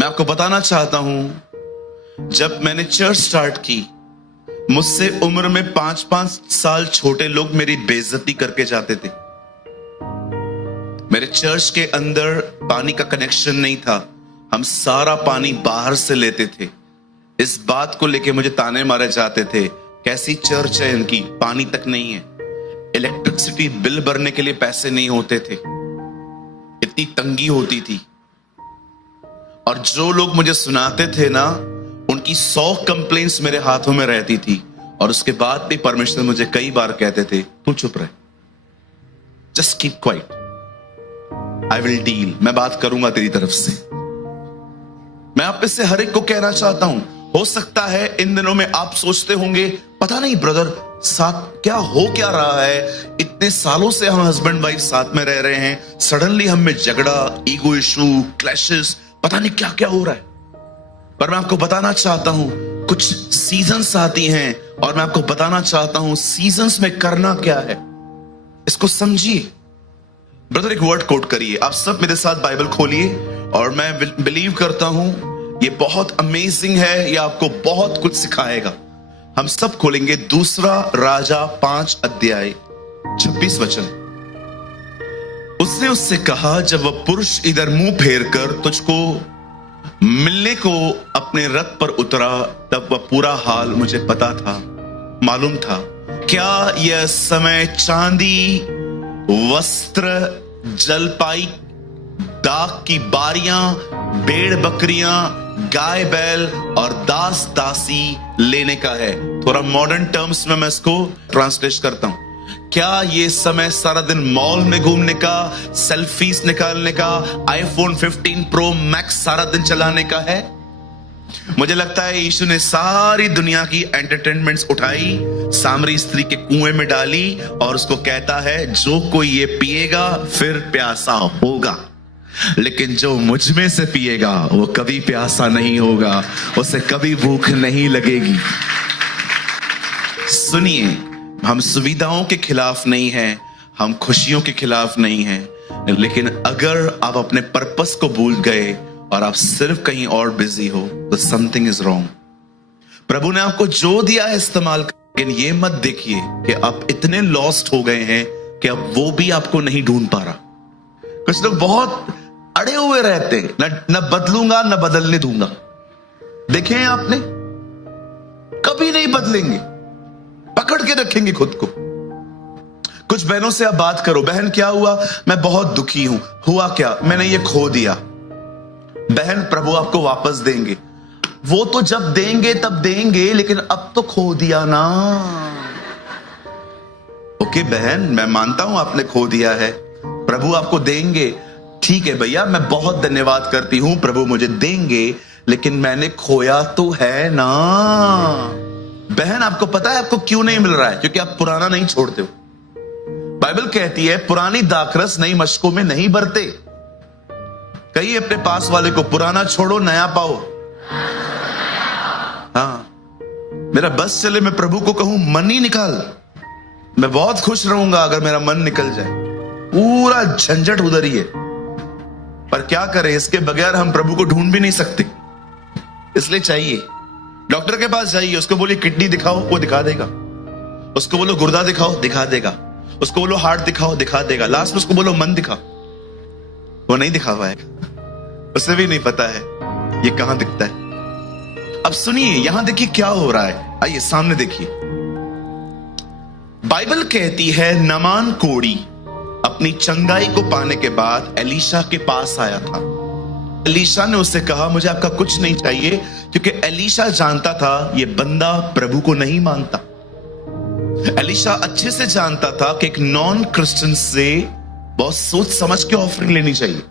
मैं आपको बताना चाहता हूं, जब मैंने चर्च स्टार्ट की, मुझसे उम्र में 5-5 साल छोटे लोग मेरी बेइज्जती करके जाते थे। मेरे चर्च के अंदर पानी का कनेक्शन नहीं था, हम सारा पानी बाहर से लेते थे। इस बात को लेके मुझे ताने मारे जाते थे, कैसी चर्च है इनकी, पानी तक नहीं है, इलेक्ट्रिसिटी बिल भरने के लिए पैसे नहीं होते थे, इतनी तंगी होती थी। और जो लोग मुझे सुनाते थे ना, उनकी 100 कंप्लेंट्स मेरे हाथों में रहती थी, और उसके बाद भी परमेश्वर मुझे कई बार कहते थे, तू चुप रहे, just keep quiet, I will deal, मैं बात करूंगा तेरी तरफ से। मैं आप में से हर एक को कहना चाहता हूं, हो सकता है इन दिनों में आप सोचते होंगे, पता नहीं ब्रदर साथ क्या रहा है, इतने सालों से हम हस्बैंड वाइफ साथ में रह रहे हैं, सडनली हम में झगड़ा, ईगो इशू, क्लैशेस, पता नहीं क्या क्या हो रहा है। पर मैं आपको बताना चाहता हूं, कुछ सीजन्स आती हैं, और मैं आपको बताना चाहता हूं सीजन्स में करना क्या है, इसको समझिए। ब्रदर एक वर्ड कोट करिए, आप सब मेरे साथ बाइबल खोलिए, और मैं बिलीव करता हूं ये बहुत अमेजिंग है, ये आपको बहुत कुछ सिखाएगा। हम सब खोलेंगे 2 राजा 5 अध्याय 26 वचन। उसने उससे कहा, जब वह पुरुष इधर मुंह फेर कर तुझको मिलने को अपने रथ पर उतरा, तब वह पूरा हाल मुझे पता था, मालूम था। क्या यह समय चांदी, वस्त्र, जलपाई, दाख की बारियां, भेड़ बकरियां, गाय बैल और दास दासी लेने का है? थोड़ा मॉडर्न टर्म्स में मैं इसको ट्रांसलेट करता हूं। क्या ये समय सारा दिन मॉल में घूमने का, सेल्फीज निकालने का, आईफोन 15 प्रो मैक्स सारा दिन चलाने का है? मुझे लगता है यीशु ने सारी दुनिया की एंटरटेनमेंट्स उठाई, सामरी स्त्री के कुएं में डाली, और उसको कहता है, जो कोई ये पिएगा फिर प्यासा होगा, लेकिन जो मुझ में से पिएगा वो कभी प्यासा नहीं होगा, उसे कभी भूख नहीं लगेगी। सुनिए, हम सुविधाओं के खिलाफ नहीं हैं, हम खुशियों के खिलाफ नहीं हैं, लेकिन अगर आप अपने पर्पस को भूल गए और आप सिर्फ कहीं और बिजी हो, तो समथिंग इज रॉन्ग। प्रभु ने आपको जो दिया है इस्तेमाल कर, लेकिन ये मत देखिए कि आप इतने लॉस्ट हो गए हैं कि अब वो भी आपको नहीं ढूंढ पा रहा। कुछ लोग बहुत अड़े हुए रहते, न बदलूंगा न बदलने दूंगा। देखे हैं आपने, कभी नहीं बदलेंगे, पकड़ के रखेंगे खुद को। कुछ बहनों से आप बात करो, बहन क्या हुआ? मैं बहुत दुखी हूं। हुआ क्या? मैंने ये खो दिया। बहन, प्रभु आपको वापस देंगे। वो तो जब देंगे तब देंगे, लेकिन अब तो खो दिया ना। ओके बहन, मैं मानता हूं आपने खो दिया है, प्रभु आपको देंगे। ठीक है भैया, मैं बहुत धन्यवाद करती हूं, प्रभु मुझे देंगे, लेकिन मैंने खोया तो है ना। बहन, आपको पता है आपको क्यों नहीं मिल रहा है? क्योंकि आप पुराना नहीं छोड़ते हो। बाइबल कहती है, पुरानी दाखरस नई मशकों में नहीं भरते। कहिए अपने पास वाले को, पुराना छोड़ो नया पाओ। हाँ, मेरा बस चले, मैं प्रभु को कहूं मन ही निकाल, मैं बहुत खुश रहूंगा अगर मेरा मन निकल जाए। पूरा झंझट उधर ही है। पर क्या करें, इसके बगैर हम प्रभु को ढूंढ भी नहीं सकते। इसलिए चाहिए, डॉक्टर के पास जाइए, उसको बोलिए किडनी दिखाओ, वो दिखा देगा। उसको बोलो गुर्दा दिखाओ, दिखा देगा। उसको बोलो हार्ट दिखाओ, दिखा देगा। लास्ट में उसको बोलो मन दिखा, वो नहीं दिखा पाएगा, उसे भी नहीं पता है ये कहां दिखता है। अब सुनिए, यहां देखिए क्या हो रहा है, आइए सामने देखिए। बाइबल कहती है, नामान कोढ़ी अपनी चंगाई को पाने के बाद एलीशा के पास आया था। एलीशा ने उससे कहा, मुझे आपका कुछ नहीं चाहिए, क्योंकि एलीशा जानता था ये बंदा प्रभु को नहीं मानता। एलीशा अच्छे से जानता था कि एक नॉन क्रिश्चियन से बहुत सोच समझ के ऑफरिंग लेनी चाहिए।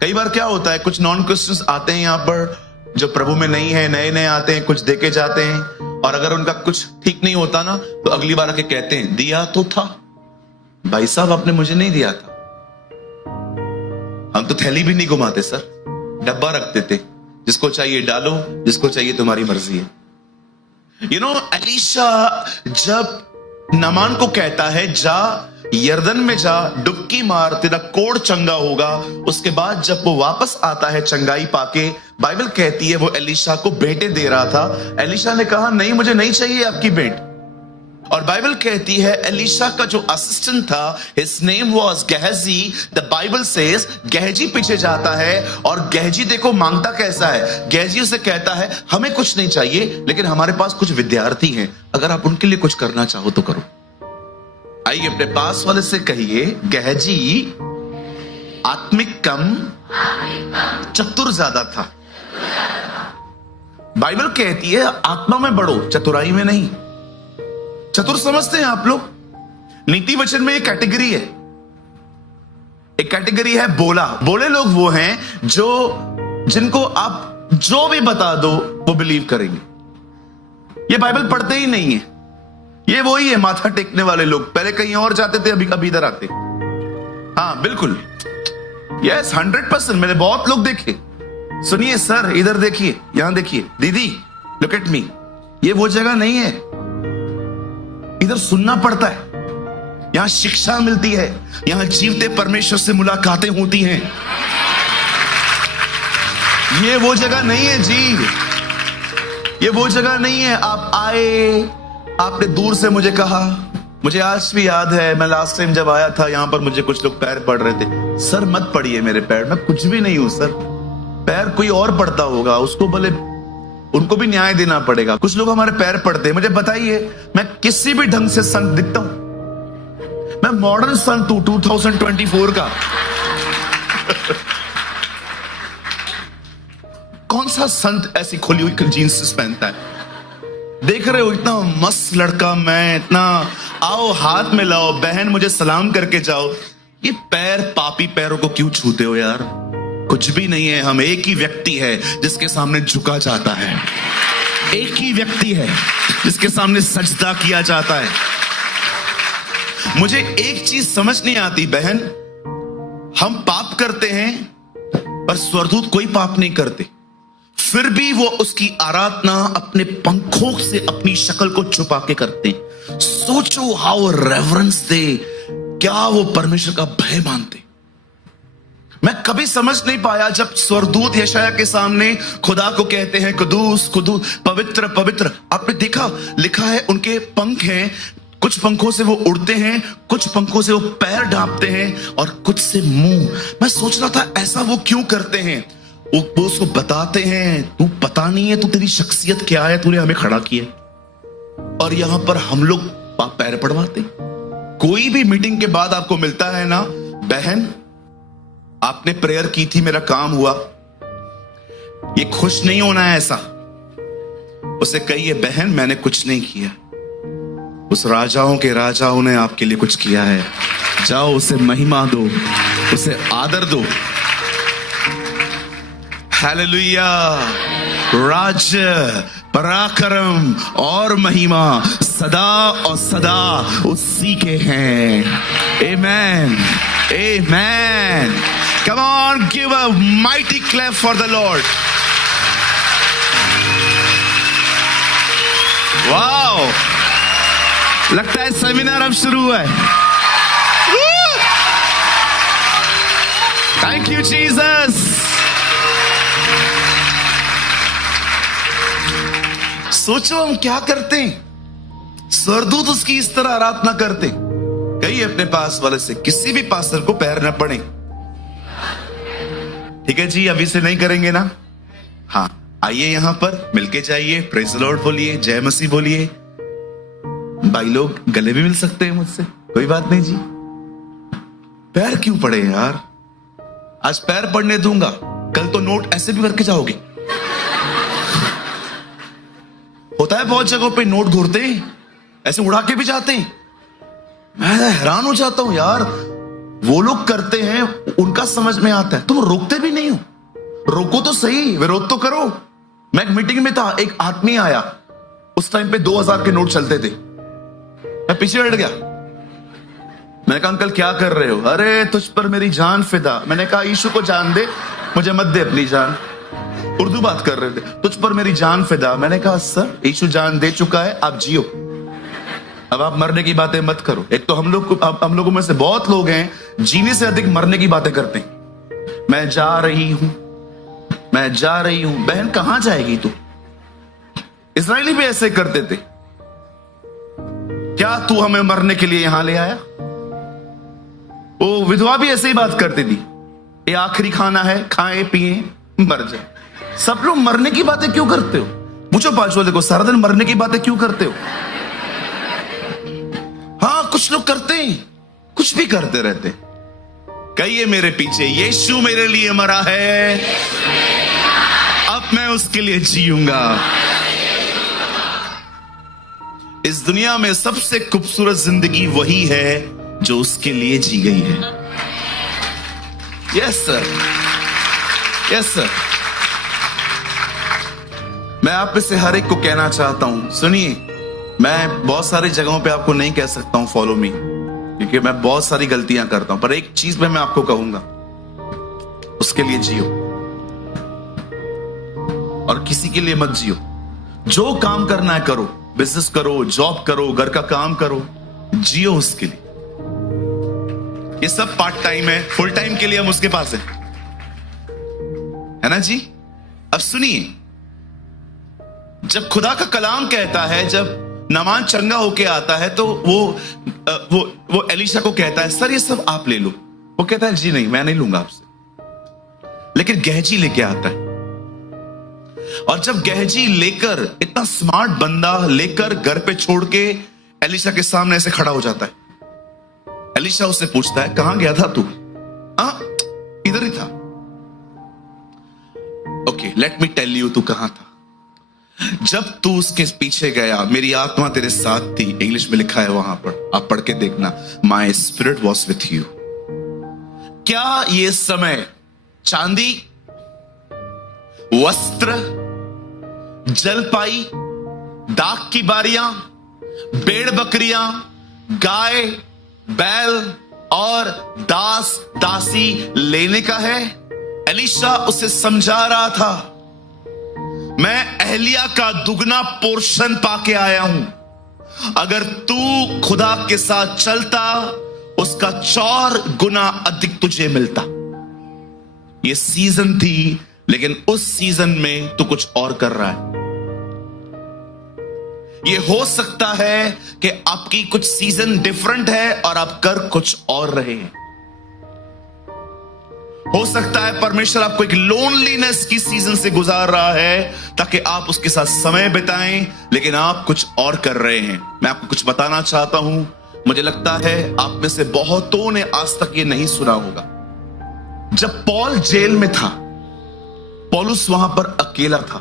कई बार क्या होता है, कुछ नॉन क्रिश्चियंस आते हैं यहां पर जो प्रभु में नहीं है, नए नए आते हैं, कुछ देके जाते हैं, और अगर उनका कुछ ठीक नहीं होता ना, तो अगली बार आके कहते हैं, दिया तो था भाई साहब, आपने मुझे नहीं दिया था। हम तो थैली भी नहीं घुमाते सर, डब्बा रखते थे, जिसको चाहिए डालो, जिसको चाहिए तुम्हारी मर्जी है। एलीशा जब नामान को कहता है जा यर्दन में जा, डुबकी मार, तेरा कोढ़ चंगा होगा। उसके बाद जब वो वापस आता है चंगाई पाके, बाइबल कहती है वो एलीशा को भेंटें दे रहा था। एलीशा ने कहा नहीं, मुझे नहीं चाहिए आपकी भेंट। और बाइबल कहती है एलीशा का जो असिस्टेंट था, his name was Gehazi. The Bible says Gehazi पीछे जाता है और गेहजी देखो मांगता कैसा है। गेहजी उसे कहता है हमें कुछ नहीं चाहिए, लेकिन हमारे पास कुछ विद्यार्थी हैं, अगर आप उनके लिए कुछ करना चाहो तो करो। आइए अपने पास वाले से कहिए, गेहजी आत्मिक कम चतुर ज्यादा था। बाइबल कहती है आत्मा में बढ़ो, चतुराई में नहीं। चतुर समझते हैं आप लोग? नीति वचन में एक कैटेगरी है, एक कैटेगरी है बोला। बोले लोग वो हैं जिनको आप जो भी बता दो वो बिलीव करेंगे। ये बाइबल पढ़ते ही नहीं है, ये वही है माथा टेकने वाले लोग। पहले कहीं और जाते थे, अभी इधर आते। हाँ बिल्कुल, यस 100%। मैंने बहुत लोग देखे। सुनिए सर, इधर देखिए, यहां देखिए, दीदी लुक एट मी। ये वो जगह नहीं है, इधर सुनना पड़ता है, यहां शिक्षा मिलती है, यहां जीवते परमेश्वर से मुलाकातें होती हैं। ये वो जगह नहीं है जी, ये वो जगह नहीं है। आप आए, आपने दूर से मुझे कहा, मुझे आज भी याद है मैं लास्ट टाइम जब आया था यहां पर, मुझे कुछ लोग पैर पड़ रहे थे। सर मत पड़िए मेरे पैर, मैं कुछ भी नहीं हूं सर। पैर कोई और पड़ता होगा, उसको भले उनको भी न्याय देना पड़ेगा। कुछ लोग हमारे पैर पड़ते हैं। मुझे बताइए, मैं किसी भी ढंग से संत दिखता हूं? मैं मॉडर्न संत हूं 2024 का। कौन सा संत ऐसी खुली हुई जीन्स पहनता है? देख रहे हो इतना मस्त लड़का मैं, इतना आओ हाथ में लाओ, बहन मुझे सलाम करके जाओ। ये पैर, पापी पैरों को क्यों छूते हो यार? कुछ भी नहीं है। हम एक ही व्यक्ति है जिसके सामने झुका जाता है, एक ही व्यक्ति है जिसके सामने सजदा किया जाता है। मुझे एक चीज समझ नहीं आती बहन, हम पाप करते हैं पर स्वर्गदूत कोई पाप नहीं करते, फिर भी वो उसकी आराधना अपने पंखों से अपनी शक्ल को छुपा के करते हैं। सोचो हाउ रेवरेंस दे, क्या वो परमेश्वर का भय मानते। मैं कभी समझ नहीं पाया जब स्वर्गदूत यशायाह के सामने खुदा को कहते हैं कुदूस कुदूस, पवित्र पवित्र। आपने देखा, लिखा है उनके पंख हैं, कुछ पंखों से वो उड़ते हैं, कुछ पंखों से वो पैर ढांपते हैं और कुछ से मुंह। मैं सोच रहा था ऐसा वो क्यों करते हैं? वो उसको बताते हैं तू पता नहीं है, तू तेरी शख्सियत क्या है, तूने हमें खड़ा किया। और यहां पर हम लोग पैर पड़वाते। कोई भी मीटिंग के बाद आपको मिलता है ना, बहन आपने प्रेयर की थी, मेरा काम हुआ। ये खुश नहीं होना है ऐसा। उसे कहिए बहन मैंने कुछ नहीं किया, उस राजाओं के राजाओं ने आपके लिए कुछ किया है। जाओ उसे महिमा दो, उसे आदर दो। हालेलुया। राज्य, पराक्रम और महिमा सदा और सदा उसी के हैं। आमेन, आमेन। Come on, give a mighty clap for the Lord. Wow! लगता है सेमिनार अब शुरू हुआ है। Thank you, Jesus. सोचो हम क्या करते हैं, स्वर्गदूत उसकी इस तरह आराधना करते। कहिए अपने पास वाले से, किसी भी पास्टर को पैर न पड़े। ठीक है जी, अभी से नहीं करेंगे ना? हाँ, आइए यहां पर मिलके जाइए, प्रेज द लॉर्ड बोलिए, जय मसीह बोलिए। भाई लोग गले भी मिल सकते हैं मुझसे, कोई बात नहीं जी। पैर क्यों पड़े यार? आज पैर पड़ने दूंगा, कल तो नोट ऐसे भी करके जाओगे। होता है बहुत जगहों पे नोट घूरते हैं, ऐसे उड़ा के भी जाते हैं। मैं हैरान हो जाता हूं यार, वो लोग करते हैं, उनका समझ में आता है, तुम रोकते भी नहीं हो। रोको तो सही, विरोध तो करो। मैं एक मीटिंग में था, एक आदमी आया, उस टाइम पे 2000 के नोट चलते थे। मैं पीछे हट गया, मैंने कहा अंकल क्या कर रहे हो? अरे तुझ पर मेरी जान फिदा। मैंने कहा यीशु को जान दे, मुझे मत दे अपनी जान। उर्दू बात कर रहे थे, तुझ पर मेरी जान फिदा। मैंने कहा सर यीशु जान दे चुका है, आप जियो। अब आप मरने की बातें मत करो। एक तो हम लोगों में से बहुत लोग हैं जीने से अधिक मरने की बातें करते हैं। मैं जा रही हूं, मैं जा रही हूं। बहन कहां जाएगी तू? इस्राएली भी ऐसे करते थे। क्या तू हमें मरने के लिए यहां ले आया? वो विधवा भी ऐसे ही बात करती थी, ये आखिरी खाना है, खाए पिए मर जाए। सब लोग मरने की बातें क्यों करते हो? पूछो पांच वाले को, सारा दिन मरने की बातें क्यों करते हो? हाँ, कुछ लोग करते हैं, कुछ भी करते रहते। कहिए मेरे पीछे, यीशु मेरे लिए मरा है, अब मैं उसके लिए जीऊंगा। इस दुनिया में सबसे खूबसूरत जिंदगी वही है जो उसके लिए जी गई है। Yes sir, yes sir. मैं आप में से हर एक को कहना चाहता हूं, सुनिए, मैं बहुत सारी जगहों पे आपको नहीं कह सकता हूं फॉलो मी, क्योंकि मैं बहुत सारी गलतियां करता हूं, पर एक चीज में मैं आपको कहूंगा, उसके लिए जियो और किसी के लिए मत जियो। जो काम करना है करो, बिजनेस करो, जॉब करो, घर का काम करो, जियो उसके लिए। ये सब पार्ट टाइम है, फुल टाइम के लिए हम उसके पास है ना जी। अब सुनिए, जब खुदा का कलाम कहता है, जब नामान चंगा होके आता है, तो वो एलीशा को कहता है, सर ये सब आप ले लो। वो कहता है, जी नहीं, मैं नहीं लूंगा आपसे। लेकिन गेहजी लेके आता है, और जब गेहजी लेकर, इतना स्मार्ट बंदा लेकर घर पे छोड़ के एलीशा के सामने ऐसे खड़ा हो जाता है। एलीशा उससे पूछता है, कहां गया था तू? इधर ही था। Okay, let me tell you, तू कहां था? जब तू उसके पीछे गया, मेरी आत्मा तेरे साथ थी। इंग्लिश में लिखा है वहां पर, आप पढ़ के देखना, my spirit was with you. क्या ये समय चांदी, वस्त्र, जलपाई, दाख की बारियां, भेड़ बकरियां, गाय बैल और दास दासी लेने का है? एलीशा उसे समझा रहा था, मैं एहलिया का दुगना पोर्शन पाके आया हूं। अगर तू खुदा के साथ चलता, उसका 4 गुना अधिक तुझे मिलता। ये सीजन थी, लेकिन उस सीजन में तू कुछ और कर रहा है। ये हो सकता है कि आपकी कुछ सीजन डिफरेंट है और आप कर कुछ और रहे हैं। हो सकता है परमेश्वर आपको एक लोनलीनेस की सीजन से गुजार रहा है ताकि आप उसके साथ समय बिताएं, लेकिन आप कुछ और कर रहे हैं। मैं आपको कुछ बताना चाहता हूं, मुझे लगता है आप में से बहुतों ने आज तक ये नहीं सुना होगा। जब पॉल जेल में था, पौलुस वहां पर अकेला था।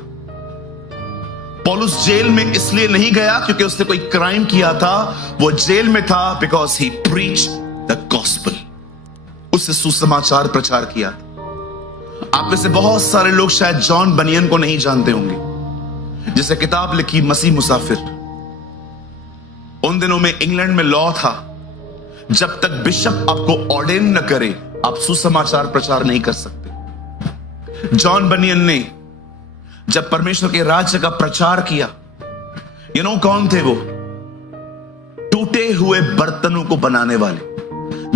पौलुस जेल में इसलिए नहीं गया क्योंकि उसने कोई क्राइम किया था, वो जेल में था because he preached the gospel, उससे सुसमाचार प्रचार किया था। आप में से बहुत सारे लोग शायद जॉन बनियन को नहीं जानते होंगे, जिसे किताब लिखी मसीह मुसाफिर। उन दिनों में इंग्लैंड में लॉ था, जब तक बिशप आपको ऑर्डेन न करे आप सुसमाचार प्रचार नहीं कर सकते। जॉन बनियन ने जब परमेश्वर के राज्य का प्रचार किया, यू नो कौन थे वो? टूटे हुए बर्तनों को बनाने वाले।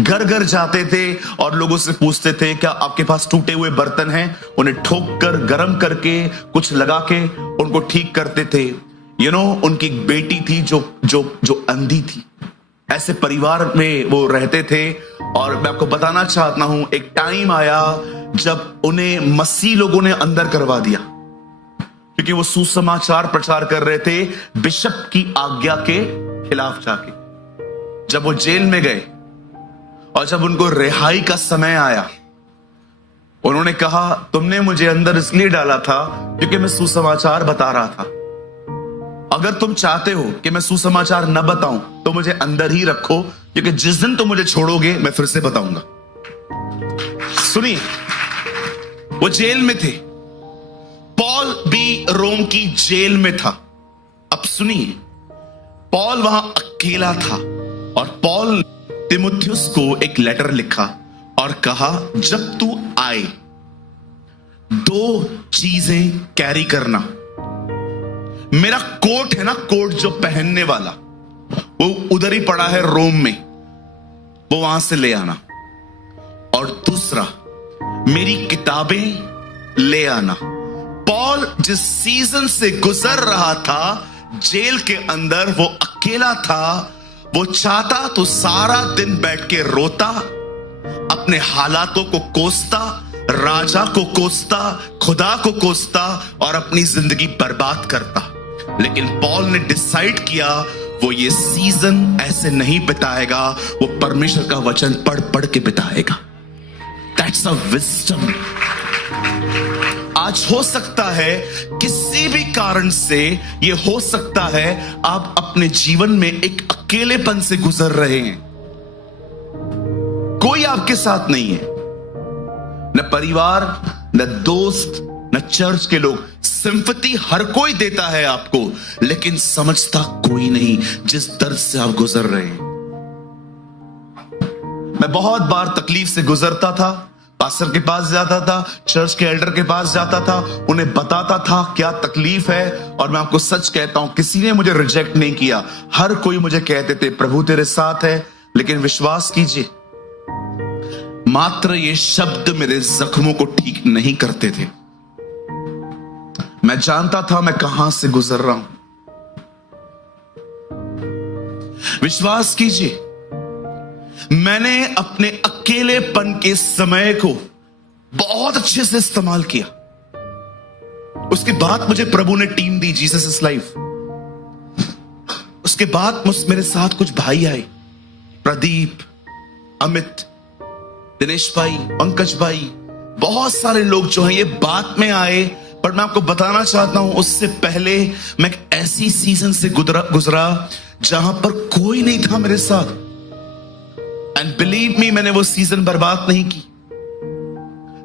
घर घर जाते थे और लोगों से पूछते थे, क्या आपके पास टूटे हुए बर्तन हैं? उन्हें ठोक कर, गर्म करके, कुछ लगा के उनको ठीक करते थे। यू नो, उनकी एक बेटी थी जो अंधी थी। ऐसे परिवार में वो रहते थे। और मैं आपको बताना चाहता हूं, एक टाइम आया जब उन्हें मसीह लोगों ने अंदर करवा दिया, क्योंकि वो सुसमाचार प्रचार कर रहे थे बिशप की आज्ञा के खिलाफ जाके। जब वो जेल में गए और जब उनको रिहाई का समय आया, उन्होंने कहा, तुमने मुझे अंदर इसलिए डाला था क्योंकि मैं सुसमाचार बता रहा था। अगर तुम चाहते हो कि मैं सुसमाचार न बताऊं तो मुझे अंदर ही रखो, क्योंकि जिस दिन तुम मुझे छोड़ोगे मैं फिर से बताऊंगा। सुनिए, वो जेल में थे। पॉल भी रोम की जेल में था। अब सुनिए, पॉल वहां अकेला था और पॉल तिमुथियुस को एक लेटर लिखा और कहा, जब तू आए 2 चीजें कैरी करना। मेरा कोट है ना, कोट जो पहनने वाला, वो उधर ही पड़ा है रोम में, वो वहां से ले आना। और दूसरा, मेरी किताबें ले आना। पॉल जिस सीजन से गुजर रहा था जेल के अंदर, वो अकेला था। वो चाहता तो सारा दिन बैठ के रोता, अपने हालातों को कोसता, राजा को कोसता, खुदा को कोसता और अपनी जिंदगी बर्बाद करता। लेकिन पॉल ने डिसाइड किया वो ये सीजन ऐसे नहीं बिताएगा, वो परमेश्वर का वचन पढ़ पढ़ के बिताएगा। That's a wisdom. आज हो सकता है किसी भी कारण से, ये हो सकता है आप अपने जीवन में एक अकेलेपन से गुजर रहे हैं। कोई आपके साथ नहीं है, न परिवार, न दोस्त, न चर्च के लोग। सिंपैथी हर कोई देता है आपको, लेकिन समझता कोई नहीं जिस दर्द से आप गुजर रहे हैं। मैं बहुत बार तकलीफ से गुजरता था, पास्टर के पास जाता था, चर्च के एल्डर के पास जाता था, उन्हें बताता था क्या तकलीफ है। और मैं आपको सच कहता हूं, किसी ने मुझे रिजेक्ट नहीं किया। हर कोई मुझे कहते थे प्रभु तेरे साथ है। लेकिन विश्वास कीजिए, मात्र ये शब्द मेरे जख्मों को ठीक नहीं करते थे। मैं जानता था मैं कहां से गुजर रहा हूं। विश्वास कीजिए, मैंने अपने अकेलेपन के समय को बहुत अच्छे से इस्तेमाल किया। उसके बाद मुझे प्रभु ने team the, Jesus is life. उसके बाद मेरे साथ कुछ भाई आए, प्रदीप, अमित, दिनेश भाई, पंकज भाई, बहुत सारे लोग जो हैं ये बाद में आए। पर मैं आपको बताना चाहता हूं, उससे पहले मैं एक ऐसी सीजन से गुजरा जहां पर कोई नहीं था मेरे साथ। एंड बिलीव मी, मैंने वो सीजन बर्बाद नहीं की।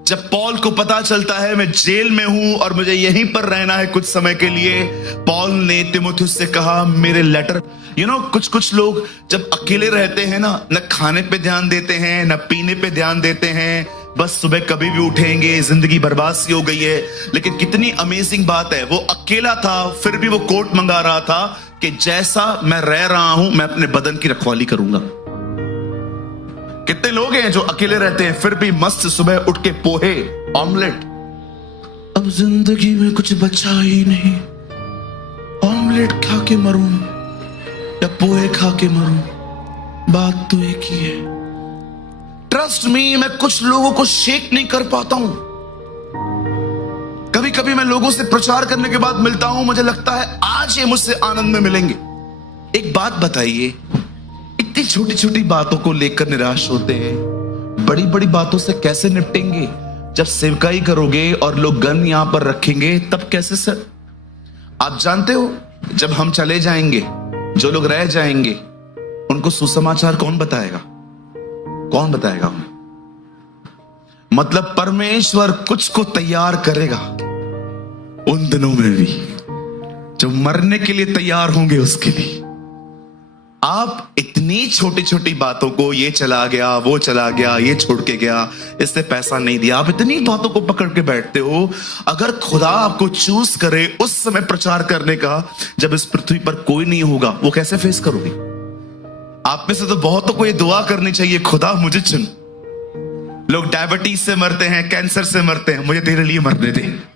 जब पॉल को पता चलता है मैं जेल में हूं और मुझे यहीं पर रहना है कुछ समय के लिए, पॉल ने तीमुथियुस से कहा मेरे लेटर। कुछ लोग जब अकेले रहते हैं ना, न खाने पे ध्यान देते हैं, न पीने पे ध्यान देते हैं, बस सुबह कभी भी उठेंगे, जिंदगी बर्बाद सी हो गई है। लेकिन कितनी अमेजिंग बात है, वो अकेला था फिर भी वो कोट मंगा रहा था कि जैसा मैं रह रहा हूं मैं अपने बदन की रखवाली करूंगा। कितने लोग हैं जो अकेले रहते हैं फिर भी मस्त सुबह उठ के पोहे, ऑमलेट। अब जिंदगी में कुछ बचा ही नहीं, ऑमलेट खा के मरूं या पोहे खा के मरूं, बात तो एक ही है। ट्रस्ट मी, मैं कुछ लोगों को शेक नहीं कर पाता हूं। कभी कभी मैं लोगों से प्रचार करने के बाद मिलता हूं, मुझे लगता है आज ये मुझसे आनंद में मिलेंगे। एक बात बताइए, इतनी छोटी छोटी बातों को लेकर निराश होते हैं, बड़ी बड़ी बातों से कैसे निपटेंगे? जब सेवकाई करोगे और लोग गन यहां पर रखेंगे तब कैसे सर? आप जानते हो, जब हम चले जाएंगे, जो लोग रह जाएंगे उनको सुसमाचार कौन बताएगा? कौन बताएगा उन्हें? मतलब परमेश्वर कुछ को तैयार करेगा उन दिनों में भी, जो मरने के लिए तैयार होंगे उसके लिए। आप इतनी छोटी छोटी बातों को, ये चला गया, वो चला गया, ये छोड़ के गया, इसने पैसा नहीं दिया, आप इतनी बातों को पकड़ के बैठते हो। अगर खुदा आपको चूज करे उस समय प्रचार करने का, जब इस पृथ्वी पर कोई नहीं होगा, वो कैसे फेस करोगे? आप में से तो बहुतों को ये दुआ करनी चाहिए, खुदा मुझे चुन। लोग डायबिटीज से मरते हैं, कैंसर से मरते हैं, मुझे तेरे लिए मरने दे।